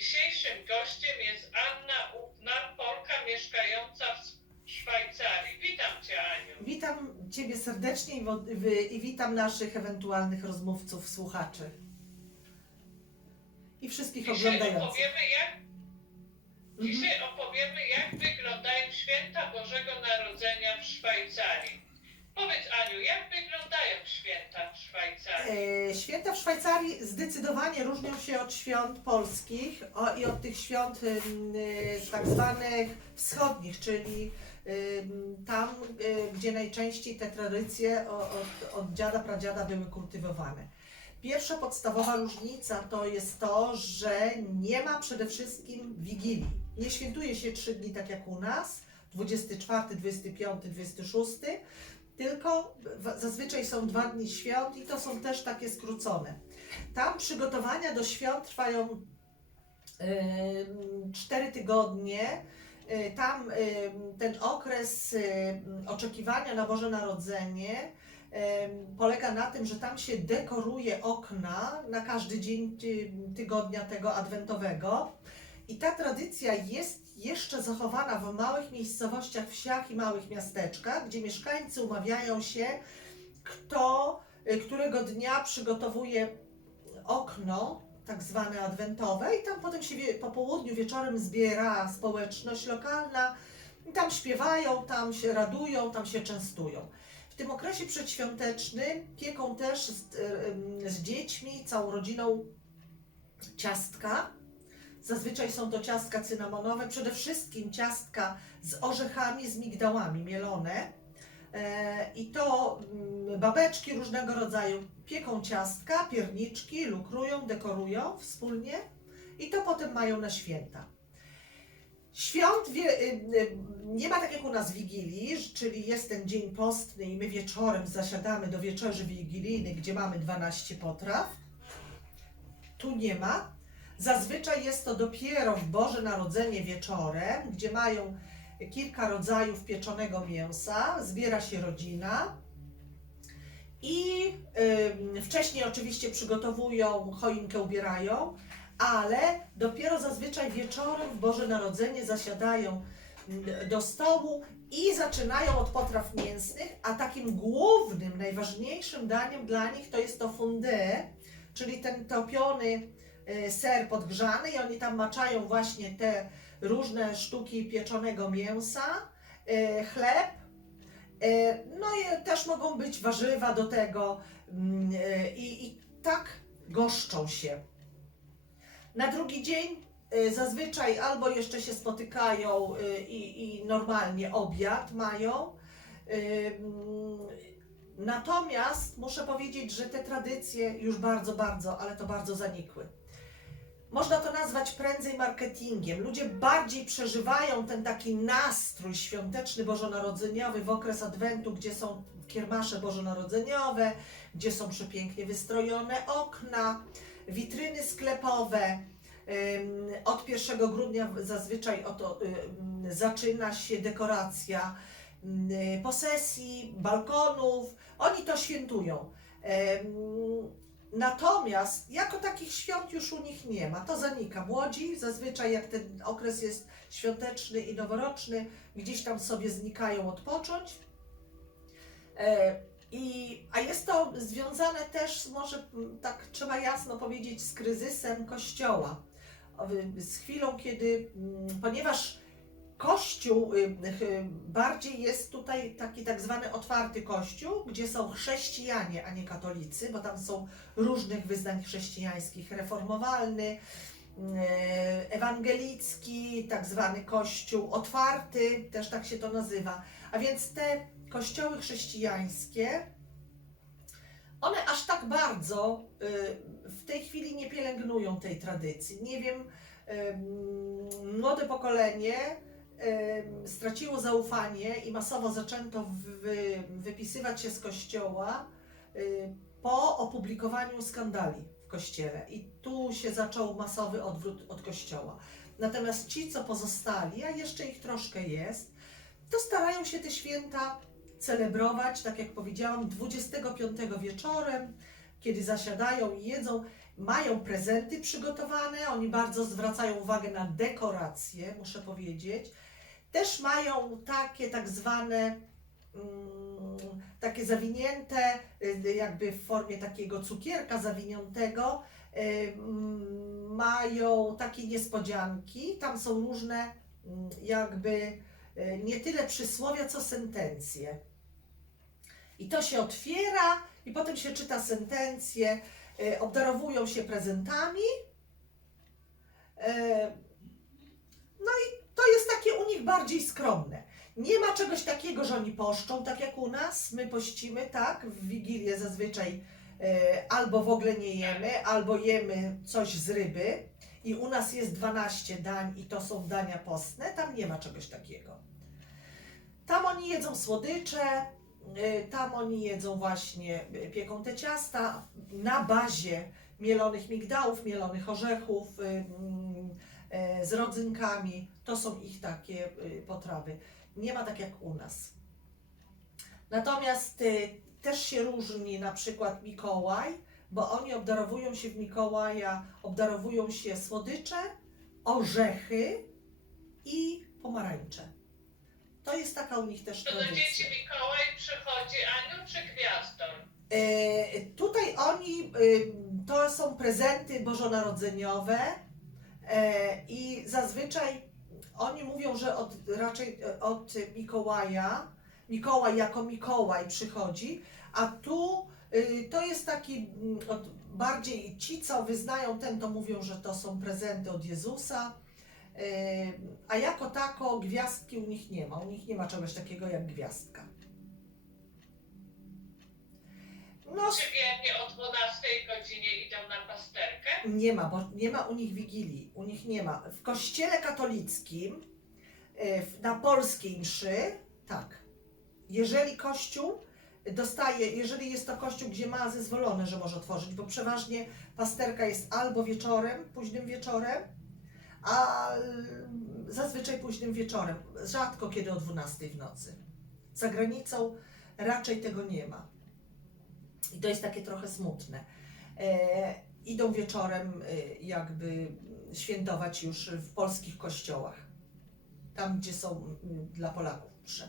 Dzisiejszym gościem jest Anna Ufnan, Polka mieszkająca w Szwajcarii. Witam Cię, Aniu. Witam Ciebie serdecznie i, i witam naszych ewentualnych rozmówców, słuchaczy. I wszystkich Dzisiaj oglądających. opowiemy, jak, Mhm. dzisiaj opowiemy, jak wyglądają święta Bożego Narodzenia w Szwajcarii. Powiedz, Aniu, jak wyglądają święta w Szwajcarii? E, Święta w Szwajcarii zdecydowanie różnią się od świąt polskich o, i od tych świąt ym, y, tak zwanych wschodnich, czyli tam, y, gdzie najczęściej te tradycje od, od dziada, pradziada były kultywowane. Pierwsza podstawowa różnica to jest to, że nie ma przede wszystkim wigilii. Nie świętuje się trzy dni tak jak u nas, 24, 25, 26, tylko zazwyczaj są dwa dni świąt i to są też takie skrócone. Tam przygotowania do świąt trwają cztery tygodnie. Y, Tam ten okres oczekiwania na Boże Narodzenie polega na tym, że tam się dekoruje okna na każdy dzień ty- tygodnia tego adwentowego. I ta tradycja jest jeszcze zachowana w małych miejscowościach, wsiach i małych miasteczkach, gdzie mieszkańcy umawiają się, kto y, którego dnia przygotowuje okno, tak zwane adwentowe, i tam potem się wie, po południu, wieczorem zbiera społeczność lokalna, i tam śpiewają, tam się radują, tam się częstują. W tym okresie przedświątecznym pieką też z, y, z dziećmi, całą rodziną ciastka. Zazwyczaj są to ciastka cynamonowe, przede wszystkim ciastka z orzechami, z migdałami mielone. E, I to mm, babeczki różnego rodzaju pieką ciastka, pierniczki, lukrują, dekorują wspólnie i to potem mają na święta. Świąt y, y, nie ma tak jak u nas Wigilii, czyli jest ten dzień postny i my wieczorem zasiadamy do wieczerzy wigilijnej, gdzie mamy 12 potraw. Tu nie ma. Zazwyczaj jest to dopiero w Boże Narodzenie wieczorem, gdzie mają kilka rodzajów pieczonego mięsa, zbiera się rodzina i ym, wcześniej oczywiście przygotowują, choinkę ubierają, ale dopiero zazwyczaj wieczorem w Boże Narodzenie zasiadają do stołu i zaczynają od potraw mięsnych, a takim głównym, najważniejszym daniem dla nich to jest to fondue, czyli ten topiony y, ser podgrzany i oni tam maczają właśnie te różne sztuki pieczonego mięsa, y, chleb, y, no i też mogą być warzywa do tego mm, i, i tak goszczą się. Na drugi dzień zazwyczaj albo jeszcze się spotykają i, i normalnie obiad mają. mm, Natomiast muszę powiedzieć, że te tradycje już bardzo, bardzo, ale to bardzo zanikły. Można to nazwać prędzej marketingiem. Ludzie bardziej przeżywają ten taki nastrój świąteczny bożonarodzeniowy w okres Adwentu, gdzie są kiermasze bożonarodzeniowe, gdzie są przepięknie wystrojone okna, witryny sklepowe. Od 1 grudnia zazwyczaj oto, ym, zaczyna się dekoracja posesji, balkonów. Oni to świętują. Natomiast jako takich świąt już u nich nie ma, to zanika. Młodzi zazwyczaj jak ten okres jest świąteczny i noworoczny, gdzieś tam sobie znikają odpocząć. E, I, a jest to związane też, może tak trzeba jasno powiedzieć, z kryzysem Kościoła. Z chwilą, kiedy, mm, ponieważ Kościół y, y, bardziej jest tutaj taki tak zwany otwarty kościół, gdzie są chrześcijanie, a nie katolicy, bo tam są różnych wyznań chrześcijańskich, reformowalny, y, ewangelicki, tak zwany kościół otwarty, też tak się to nazywa. A więc te kościoły chrześcijańskie, one aż tak bardzo w tej chwili nie pielęgnują tej tradycji. Nie wiem, młode pokolenie straciło zaufanie i masowo zaczęto wy, wypisywać się z kościoła y, po opublikowaniu skandali w kościele. I tu się zaczął masowy odwrót od kościoła. Natomiast ci, co pozostali, a jeszcze ich troszkę jest, to starają się te święta celebrować, tak jak powiedziałam, 25 wieczorem, kiedy zasiadają i jedzą. mają prezenty przygotowane, oni bardzo zwracają uwagę na dekoracje, muszę powiedzieć. Też mają takie tak zwane mm, takie zawinięte, y, jakby w formie takiego cukierka zawiniętego. y, mm, Mają takie niespodzianki, tam są różne mm, jakby y, nie tyle przysłowia, co sentencje. I to się otwiera, i potem się czyta sentencje, obdarowują się prezentami. To jest takie u nich bardziej skromne. Nie ma czegoś takiego, że oni poszczą, tak jak u nas. My pościmy, tak, w Wigilię zazwyczaj e, albo w ogóle nie jemy, albo jemy coś z ryby. I u nas jest 12 dań i to są dania postne. Tam nie ma czegoś takiego. Tam oni jedzą słodycze, e, tam oni jedzą właśnie, e, pieką te ciasta na bazie mielonych migdałów, mielonych orzechów, mm, z rodzynkami. To są ich takie e, potrawy. Nie ma tak jak u nas. Natomiast y, też się różni na przykład Mikołaj, bo oni obdarowują się w Mikołaja, obdarowują się słodycze, orzechy i pomarańcze. To jest taka u nich też To do dzieci tradycja. Mikołaj przychodzi Aniu czy Gwiazdor? E, tutaj oni, to są prezenty bożonarodzeniowe e, i zazwyczaj oni mówią, że od, raczej e, od Mikołaja, Mikołaj jako Mikołaj przychodzi, a tu y, to jest taki mm, bardziej ci, co wyznają ten, to mówią, że to są prezenty od Jezusa. E, A jako tako gwiazdki u nich nie ma. U nich nie ma czegoś takiego jak gwiazdka. No, Czy wiernie o 12 godzinie idą na pasterkę? Nie ma, bo nie ma u nich wigilii. U nich nie ma. W kościele katolickim, e, na polskiej mszy, tak. Jeżeli kościół dostaje, jeżeli jest to kościół, gdzie ma zezwolone, że może otworzyć, bo przeważnie pasterka jest albo wieczorem, późnym wieczorem, a zazwyczaj późnym wieczorem, rzadko kiedy o 12 w nocy. Za granicą raczej tego nie ma. I to jest takie trochę smutne. E, idą wieczorem y, jakby świętować już w polskich kościołach. Tam, gdzie są dla Polaków msze.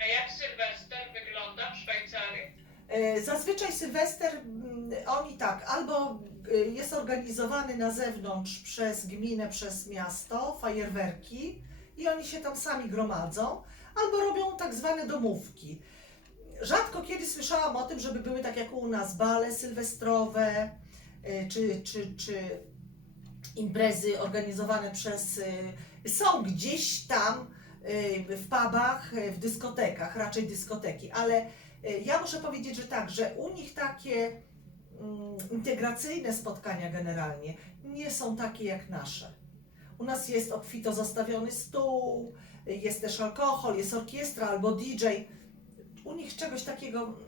A jak Sylwester wygląda w Szwajcarii? E, Zazwyczaj Sylwester, oni tak, albo y, jest organizowany na zewnątrz przez gminę, przez miasto, fajerwerki i oni się tam sami gromadzą, albo robią tak zwane domówki. Rzadko kiedy słyszałam o tym, żeby były tak jak u nas bale sylwestrowe, y, czy, czy, czy imprezy organizowane przez. y, Są gdzieś tam y, w pubach, w dyskotekach, raczej dyskoteki, ale ja muszę powiedzieć, że tak, że u nich takie mm, integracyjne spotkania generalnie nie są takie jak nasze. U nas jest obfito zastawiony stół, jest też alkohol, jest orkiestra albo DJ. U nich czegoś takiego,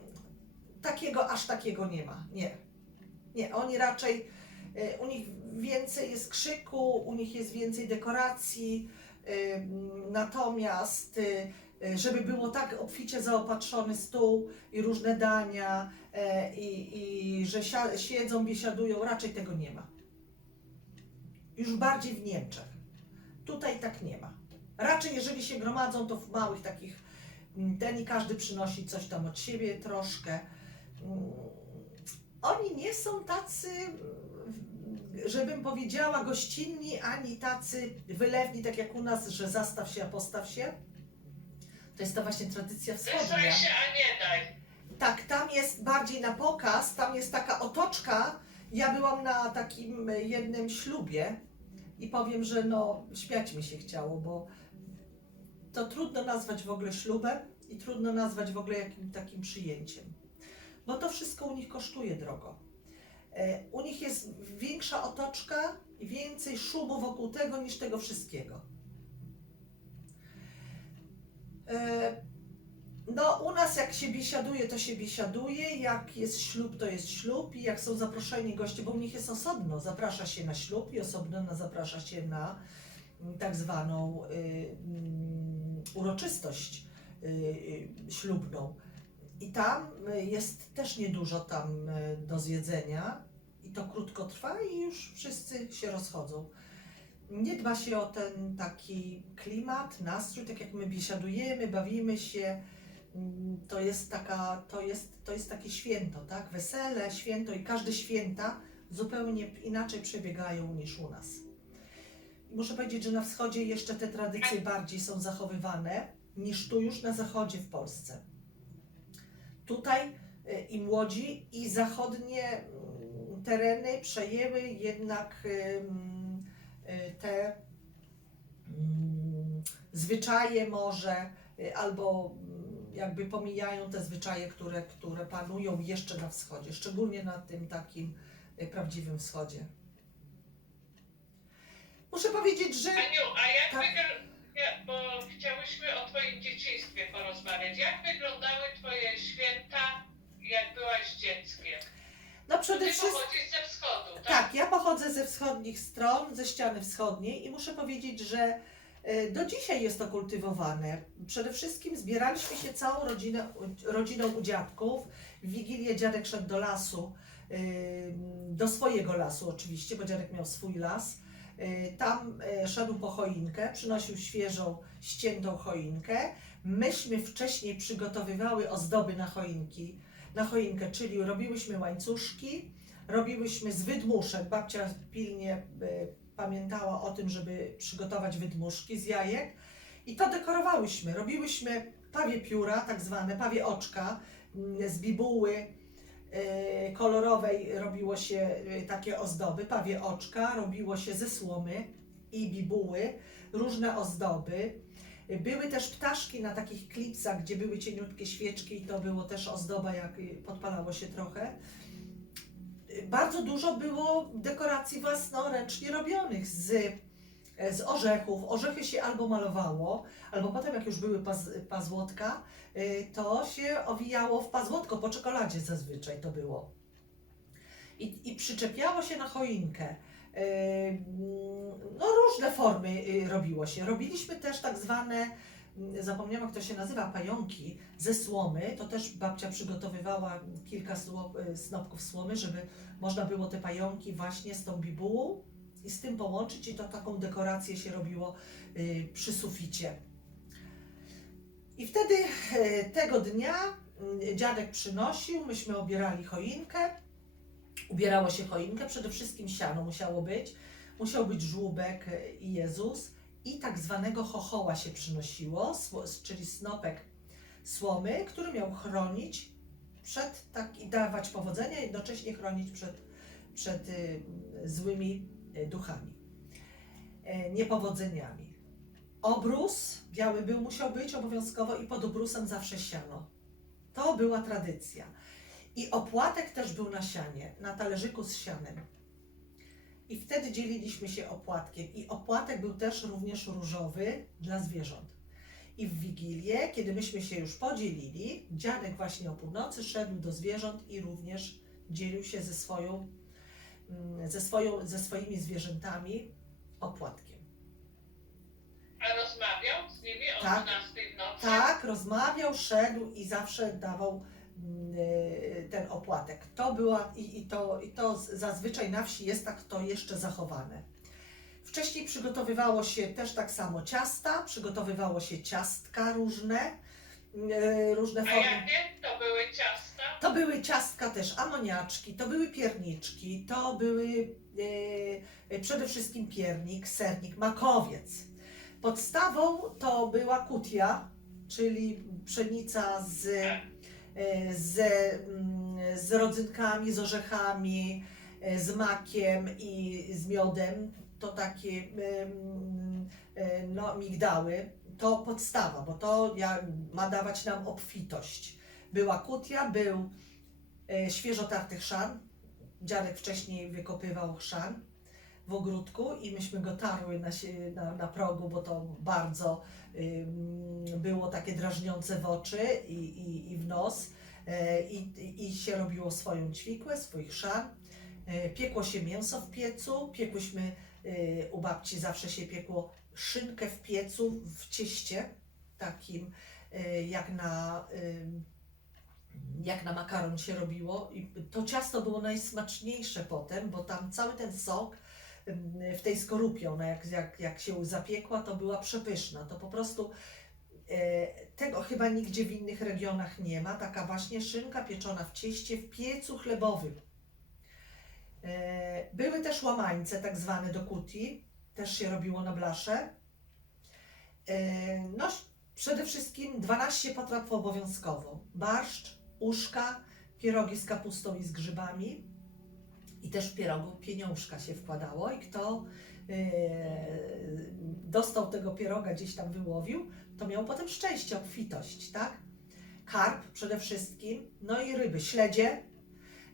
takiego aż takiego nie ma. Nie. Nie, oni raczej, y, u nich więcej jest krzyku, u nich jest więcej dekoracji, y, natomiast y, żeby było tak obficie zaopatrzony stół i różne dania e, i, i że siedzą, biesiadują, raczej tego nie ma. Już bardziej w Niemczech. Tutaj tak nie ma. Raczej jeżeli się gromadzą, to w małych takich ten i każdy przynosi coś tam od siebie troszkę. Mm, Oni nie są tacy, żebym powiedziała, gościnni, ani tacy wylewni, tak jak u nas, że zastaw się, a postaw się. To jest ta właśnie tradycja wschodnia. Zesraj się, a nie daj. Tak, tam jest bardziej na pokaz, tam jest taka otoczka. Ja byłam na takim jednym ślubie i powiem, że no śmiać mi się chciało, bo to trudno nazwać w ogóle ślubem i trudno nazwać w ogóle jakim takim przyjęciem. Bo to wszystko u nich kosztuje drogo. E, U nich jest większa otoczka i więcej szumu wokół tego niż tego wszystkiego. E, no, u nas jak się biesiaduje, to się biesiaduje, jak jest ślub, to jest ślub i jak są zaproszeni goście, bo u nich jest osobno, zaprasza się na ślub i osobno zaprasza się na mm, tak zwaną y, mm, uroczystość y, y, ślubną. I tam y, jest też niedużo tam do zjedzenia i to krótko trwa i już wszyscy się rozchodzą. Nie dba się o ten taki klimat, nastrój, tak jak my biesiadujemy, bawimy się. Mm, To jest, taka, to, jest, to jest takie święto, tak? Wesele, święto i każde święta zupełnie inaczej przebiegają niż u nas. Muszę powiedzieć, że na wschodzie jeszcze te tradycje bardziej są zachowywane niż tu już na zachodzie w Polsce. Tutaj y, i młodzi, i zachodnie mm, tereny przejęły jednak ym, y, te mm, zwyczaje może, y, albo mm, jakby pomijają te zwyczaje, które, które panują jeszcze na wschodzie, szczególnie na tym takim y, prawdziwym wschodzie. Muszę powiedzieć, że Aniu, a jak Tak. wygląda, bo chciałyśmy o Twoim dzieciństwie porozmawiać. Jak wyglądały Twoje święta, jak byłaś dzieckiem? no przede wszystkim pochodzisz ze wschodu, tak? Tak, ja pochodzę ze wschodnich stron, ze ściany wschodniej i muszę powiedzieć, że e, do dzisiaj jest to kultywowane. Przede wszystkim zbieraliśmy się całą rodzinę, rodziną u dziadków. W Wigilię dziadek szedł do lasu, ym, do swojego lasu oczywiście, bo dziadek miał swój las. Y, Tam e, szedł po choinkę, przynosił świeżą, ściętą choinkę. Myśmy wcześniej przygotowywały ozdoby na choinki, na choinkę, czyli robiłyśmy łańcuszki, robiłyśmy z wydmuszek. Babcia pilnie e, pamiętała o tym, żeby przygotować wydmuszki z jajek i to dekorowałyśmy. Robiłyśmy pawie pióra, tak zwane pawie oczka mm, z bibuły kolorowej robiło się e, takie ozdoby, pawie oczka, robiło się ze słomy i bibuły, różne ozdoby. Były też ptaszki na takich klipsach, gdzie były cieniutkie świeczki i to było też ozdoba, jak y, podpalało się trochę. Y, Bardzo dużo było dekoracji własnoręcznie robionych z, z orzechów. Orzechy się albo malowało, albo potem jak już były paz, pazłotka, y, to się owijało w pazłotko, po czekoladzie zazwyczaj to było. I, i przyczepiało się na choinkę. Ym, No różne formy robiło się. Robiliśmy też tak zwane, mm, zapomniałam jak to się nazywa, pająki ze słomy. To też babcia przygotowywała kilka snopków słomy, żeby można było te pająki właśnie z tą bibułą i z tym połączyć i to taką dekorację się robiło y, przy suficie. I wtedy y, tego dnia y, dziadek przynosił, myśmy obierali choinkę. Ubierało się choinkę, przede wszystkim siano musiało być. Musiał być żłóbek y, i Jezus. I tak zwanego chochoła się przynosiło, czyli snopek słomy, który miał chronić przed tak i dawać powodzenia, jednocześnie chronić przed, przed y, złymi duchami, y, niepowodzeniami. Obrus, biały był, musiał być obowiązkowo i pod obrusem zawsze siano. To była tradycja. I opłatek też był na sianie, na talerzyku z sianem. I wtedy dzieliliśmy się opłatkiem. I opłatek był też również różowy dla zwierząt. I w Wigilię, kiedy myśmy się już podzielili, dziadek właśnie o północy szedł do zwierząt i również dzielił się ze, swoją, ze, swoją, ze swoimi zwierzętami opłatkiem. A rozmawiał z nimi o Tak. 12 w nocy? Tak, rozmawiał, szedł i zawsze dawał mm, y, ten opłatek. To była i, i, to, i to zazwyczaj na wsi jest tak to jeszcze zachowane. Wcześniej przygotowywało się też tak samo ciasta, przygotowywało się ciastka różne, różne A formy. jakie to były ciasta? To były ciastka też, amoniaczki, to były pierniczki, to były e, przede wszystkim piernik, sernik, makowiec. Podstawą to była kutia, czyli pszenica z, e, z, mm, z rodzynkami, z orzechami, e, z makiem i z miodem. To takie e, no, migdały. To podstawa, bo to ma dawać nam obfitość. Była kutia, był e, świeżo tarty chrzan. Dziadek wcześniej wykopywał chrzan w ogródku i myśmy go tarły na, na, na progu, bo to bardzo było takie drażniące w oczy i, i, i w nos. E, i, i- się robiło swoją ćwikłę, swój chrzan. E, piekło się mięso w piecu, piekłyśmy, e, u babci zawsze się piekło szynkę w piecu w cieście, takim e, jak na... ym, jak na makaron się robiło. I to ciasto było najsmaczniejsze potem, bo tam cały ten sok w tej skorupie, ona jak, jak, jak się zapiekła, to była przepyszna. To po prostu e, tego chyba nigdzie w innych regionach nie ma. Taka właśnie szynka pieczona w cieście w piecu chlebowym. E, Były też łamańce, tak zwane do kuti, też się robiło na blasze. E, No, przede wszystkim 12 potraw obowiązkowo. Barszcz, uszka, pierogi z kapustą i z grzybami. I też w pierogu pieniążka się wkładało i kto e, dostał tego pieroga, gdzieś tam wyłowił, to miał potem szczęście, obfitość, tak? Karp przede wszystkim, no i ryby, śledzie.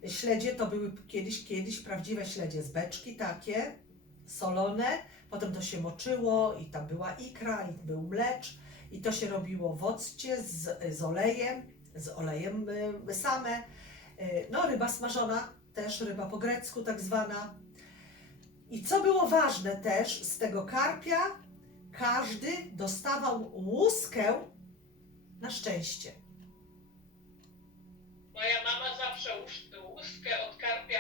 Śledzie to były kiedyś, kiedyś prawdziwe śledzie z beczki takie, solone, potem to się moczyło i tam była ikra i był mlecz i to się robiło w occie z, z olejem, z olejem y, same. Y, No ryba smażona, też ryba po grecku tak zwana. I co było ważne też, z tego karpia każdy dostawał łuskę na szczęście. Moja mama zawsze łus- łuskę od karpia.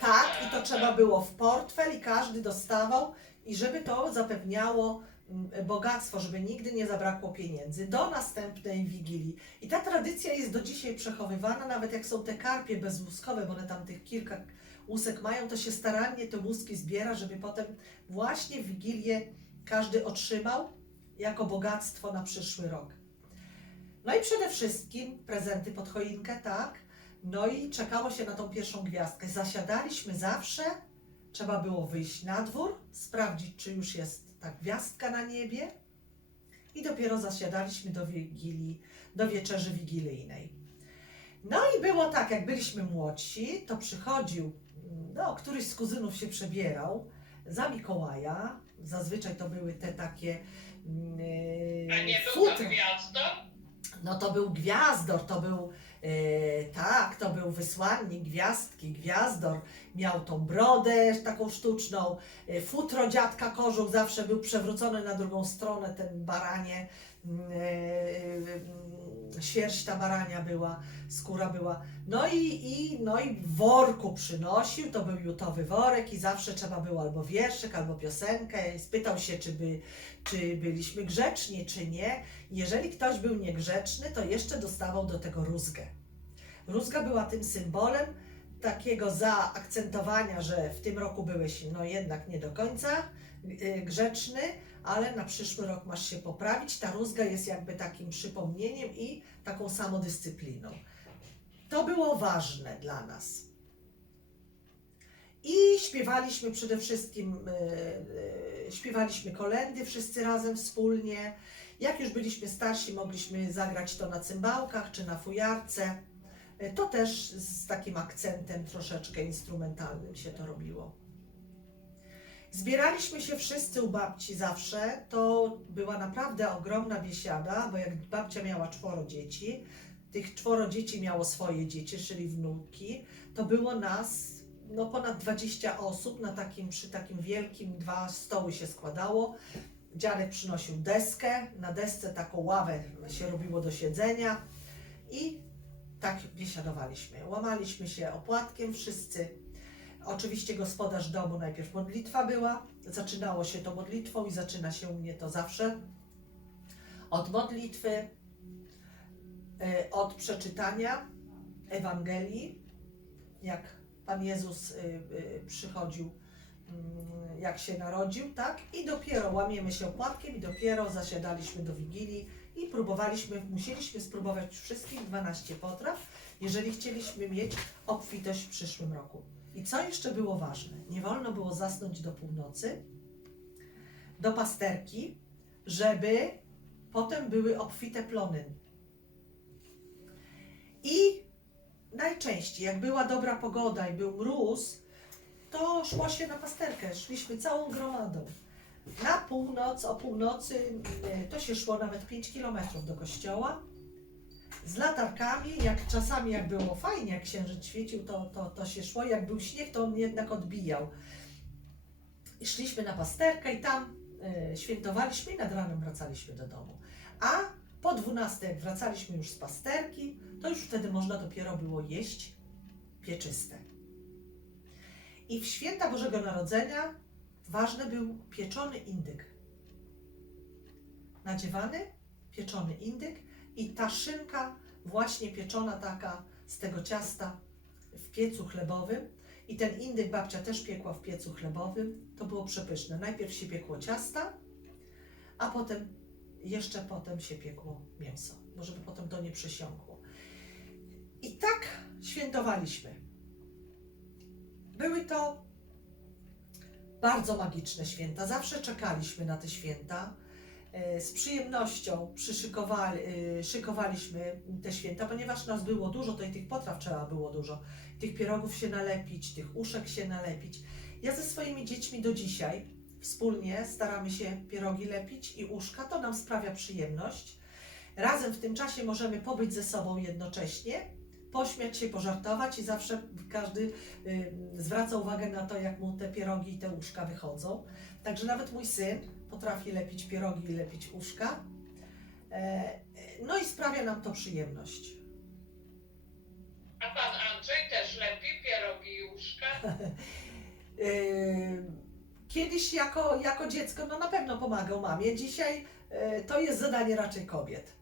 Tak, i to trzeba było w portfel i każdy dostawał i żeby to zapewniało mm, bogactwo, żeby nigdy nie zabrakło pieniędzy do następnej wigilii. I ta tradycja jest do dzisiaj przechowywana, nawet jak są te karpie bezłuskowe, bo one tam tych kilka łusek mają, to się starannie te łuski zbiera, żeby potem właśnie wigilię każdy otrzymał jako bogactwo na przyszły rok. No i przede wszystkim prezenty pod choinkę, tak? No i czekało się na tą pierwszą gwiazdkę. Zasiadaliśmy zawsze, trzeba było wyjść na dwór, sprawdzić, czy już jest ta gwiazdka na niebie i dopiero zasiadaliśmy do wigilii, do wieczerzy wigilijnej. No i było tak, jak byliśmy młodsi, to przychodził, no, któryś z kuzynów się przebierał za Mikołaja. Zazwyczaj to były te takie mm, A nie był to futra. gwiazdo? No to był gwiazdor, to był, tak, to był wysłannik gwiazdki, gwiazdor. Miał tą brodę taką sztuczną, e, futro dziadka kożuch zawsze był przewrócony na drugą stronę, ten baranie, świerść ta barania była, skóra była. No i, i, no i worku przynosił, to był jutowy worek i zawsze trzeba było albo wierszyk, albo piosenkę. Spytał się, czy, by, czy byliśmy grzeczni, czy nie. Jeżeli ktoś był niegrzeczny, to jeszcze dostawał do tego rózgę. Rózga była tym symbolem takiego zaakcentowania, że w tym roku byłeś no jednak nie do końca y, grzeczny, ale na przyszły rok masz się poprawić. Ta rózga jest jakby takim przypomnieniem i taką samodyscypliną. To było ważne dla nas. I śpiewaliśmy przede wszystkim, y, y, śpiewaliśmy kolendy wszyscy razem wspólnie. Jak już byliśmy starsi, mogliśmy zagrać to na cymbałkach czy na fujarce. Y, To też z takim akcentem troszeczkę instrumentalnym się to robiło. Zbieraliśmy się wszyscy u babci zawsze. To była naprawdę ogromna biesiada, bo jak babcia miała czworo dzieci, tych czworo dzieci miało swoje dzieci, czyli wnuki, to było nas no ponad 20 osób na takim, przy takim wielkim, dwa stoły się składało. Dziadek przynosił deskę, na desce taką ławę się robiło do siedzenia i tak biesiadowaliśmy. Łamaliśmy się opłatkiem wszyscy. Oczywiście gospodarz domu, najpierw modlitwa była, zaczynało się to modlitwą i zaczyna się u mnie to zawsze od modlitwy, y, od przeczytania Ewangelii, jak Pan Jezus y, y, przychodził, mm, jak się narodził, tak? I dopiero łamiemy się opłatkiem i dopiero zasiadaliśmy do Wigilii i próbowaliśmy, musieliśmy spróbować wszystkich 12 potraw, jeżeli chcieliśmy mieć obfitość w przyszłym roku. I co jeszcze było ważne? Nie wolno było zasnąć do północy, do pasterki, żeby potem były obfite plony. I najczęściej, jak była dobra pogoda i był mróz, to szło się na pasterkę. Szliśmy całą gromadą. Na północ, o północy y, to się szło nawet 5 kilometrów do kościoła. Z latarkami, jak czasami jak było fajnie, jak księżyc świecił, to, to, to się szło. Jak był śnieg, to on jednak odbijał. I szliśmy na pasterkę i tam y, świętowaliśmy i nad ranem wracaliśmy do domu. A Po 12, jak wracaliśmy już z pasterki, to już wtedy można dopiero było jeść pieczyste. I w święta Bożego Narodzenia ważny był pieczony indyk. Nadziewany, pieczony indyk i ta szynka właśnie pieczona taka z tego ciasta w piecu chlebowym. I ten indyk babcia też piekła w piecu chlebowym. To było przepyszne. Najpierw się piekło ciasta, a potem, jeszcze potem się piekło mięso, bo żeby potem to nie przysiąkło. I tak świętowaliśmy. Były to bardzo magiczne święta. Zawsze czekaliśmy na te święta. E, Z przyjemnością e, szykowaliśmy te święta, ponieważ nas było dużo, to i tych potraw trzeba było dużo. Tych pierogów się nalepić, tych uszek się nalepić. Ja ze swoimi dziećmi do dzisiaj wspólnie staramy się pierogi lepić i uszka. To nam sprawia przyjemność. Razem w tym czasie możemy pobyć ze sobą jednocześnie, pośmiać się, pożartować i zawsze każdy y, zwraca uwagę na to, jak mu te pierogi i te uszka wychodzą. Także nawet mój syn potrafi lepić pierogi i lepić uszka. E, no i sprawia nam to przyjemność. A pan Andrzej też lepi pierogi i łóżka? Yy, Kiedyś jako, jako dziecko no na pewno pomagał mamie. Dzisiaj yy, to jest zadanie raczej kobiet.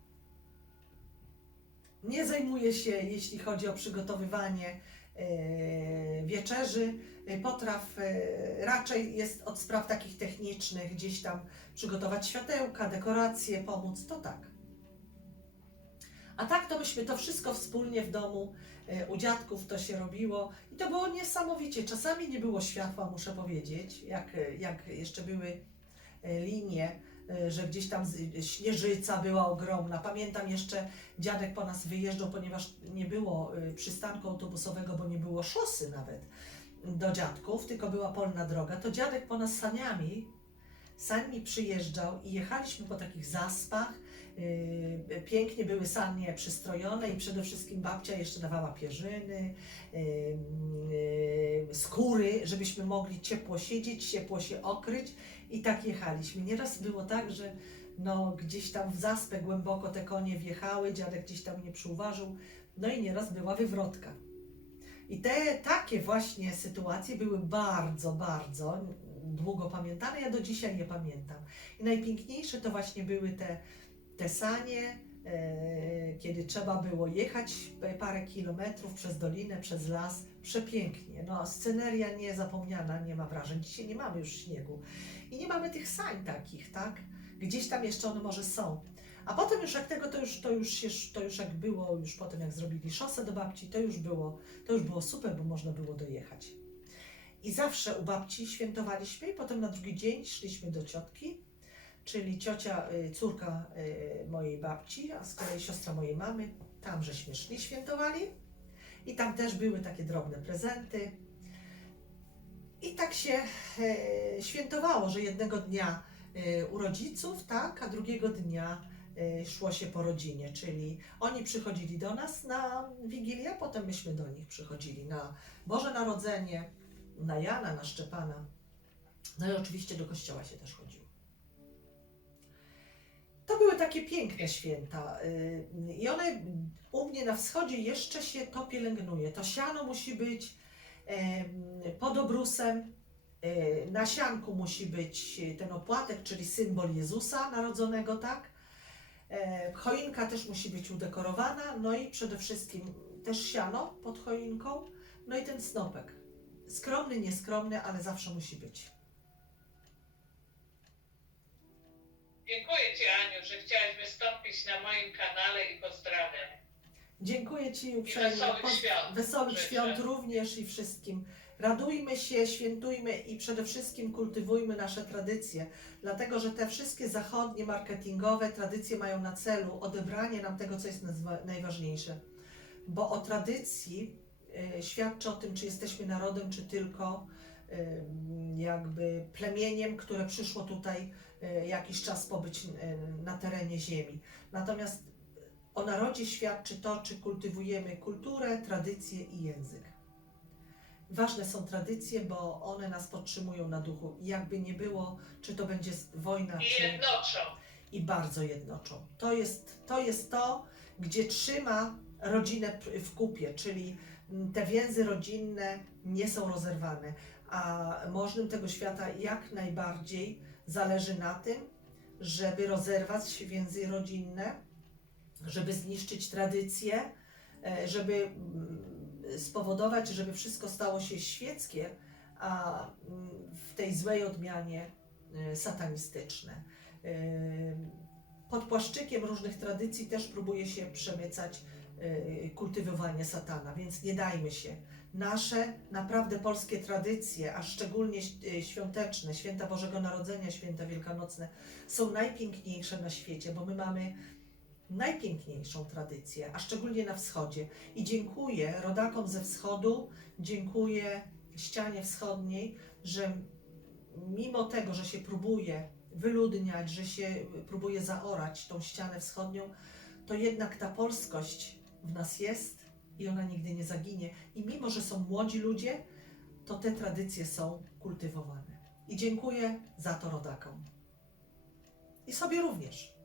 Nie zajmuję się, jeśli chodzi o przygotowywanie wieczerzy, yy, potraw. yy, Raczej jest od spraw takich technicznych, gdzieś tam przygotować światełka, dekoracje, pomóc, to tak. A tak to myśmy to wszystko wspólnie w domu E, u dziadków to się robiło i to było niesamowicie. Czasami nie było światła, muszę powiedzieć, jak, jak jeszcze były e, linie, e, że gdzieś tam śnieżyca była ogromna. Pamiętam jeszcze, dziadek po nas wyjeżdżał, ponieważ nie było e, przystanku autobusowego, bo nie było szosy nawet do dziadków, tylko była polna droga. To dziadek po nas saniami, sańmi przyjeżdżał i jechaliśmy po takich zaspach, Yy, Pięknie były sanie przystrojone i przede wszystkim babcia jeszcze dawała pierzyny, skóry, żebyśmy mogli ciepło siedzieć, ciepło się okryć i tak jechaliśmy. Nieraz było tak, że no, gdzieś tam w zaspę głęboko te konie wjechały, dziadek gdzieś tam nie przyuważył, no i nieraz była wywrotka. I te takie właśnie sytuacje były bardzo, bardzo długo pamiętane. Ja do dzisiaj je pamiętam. I najpiękniejsze to właśnie były te te sanie, kiedy trzeba było jechać parę kilometrów przez dolinę, przez las, przepięknie. No, sceneria niezapomniana, nie ma wrażeń. Dzisiaj nie mamy już śniegu i nie mamy tych sań takich, tak? Gdzieś tam jeszcze one może są. A potem już jak tego, to już, to już, to już jak było, już potem jak zrobili szosę do babci, to już było, to już było super, bo można było dojechać. I zawsze u babci świętowaliśmy i potem na drugi dzień szliśmy do ciotki, czyli ciocia, y, córka y, mojej babci, a z kolei siostra mojej mamy, tam żeśmy szli, świętowali. I tam też były takie drobne prezenty. I tak się e, świętowało, że jednego dnia e, u rodziców, tak, a drugiego dnia e, szło się po rodzinie, czyli oni przychodzili do nas na Wigilię, potem myśmy do nich przychodzili na Boże Narodzenie, na Jana, na Szczepana. No i oczywiście do kościoła się też chodziło. To były takie piękne święta y, i one u mnie na wschodzie jeszcze się to pielęgnuje. To siano musi być pod obrusem, y, na sianku musi być ten opłatek, czyli symbol Jezusa narodzonego, tak? E, Choinka też musi być udekorowana, no i przede wszystkim też siano pod choinką, no i ten snopek. Skromny, nieskromny, ale zawsze musi być. Dziękuję Ci Aniu, że chciałaś wystąpić na moim kanale i pozdrawiam. Dziękuję Ci uprzejmie. wesołych świąt Wesołych życzę. świąt również i wszystkim. Radujmy się, świętujmy i przede wszystkim kultywujmy nasze tradycje, dlatego że te wszystkie zachodnie, marketingowe tradycje mają na celu odebranie nam tego, co jest najważniejsze. Bo o tradycji y, świadczy o tym, czy jesteśmy narodem, czy tylko y, jakby plemieniem, które przyszło tutaj jakiś czas pobyć y, na terenie ziemi. Natomiast o narodzie świadczy to, czy kultywujemy kulturę, tradycje i język. Ważne są tradycje, bo one nas podtrzymują na duchu. I jakby nie było, czy to będzie wojna, I czy jednoczą. i bardzo jednoczą. To jest to, jest to gdzie trzyma rodzinę w kupie, czyli te więzy rodzinne nie są rozerwane, a możnym tego świata jak najbardziej zależy na tym, żeby rozerwać więzy rodzinne, żeby zniszczyć tradycje, e, żeby mm, spowodować, żeby wszystko stało się świeckie, a mm, w tej złej odmianie e, satanistyczne. E, Pod płaszczykiem różnych tradycji też próbuje się przemycać kultywowanie satana, więc nie dajmy się. Nasze naprawdę polskie tradycje, a szczególnie e, świąteczne, święta Bożego Narodzenia, święta wielkanocne, są najpiękniejsze na świecie, bo my mamy najpiękniejszą tradycję, a szczególnie na wschodzie. I dziękuję rodakom ze wschodu, dziękuję ścianie wschodniej, że mimo tego, że się próbuje wyludniać, że się próbuje zaorać tą ścianę wschodnią, to jednak ta polskość w nas jest i ona nigdy nie zaginie. I mimo, że są młodzi ludzie, to te tradycje są kultywowane. I dziękuję za to rodakom. I sobie również.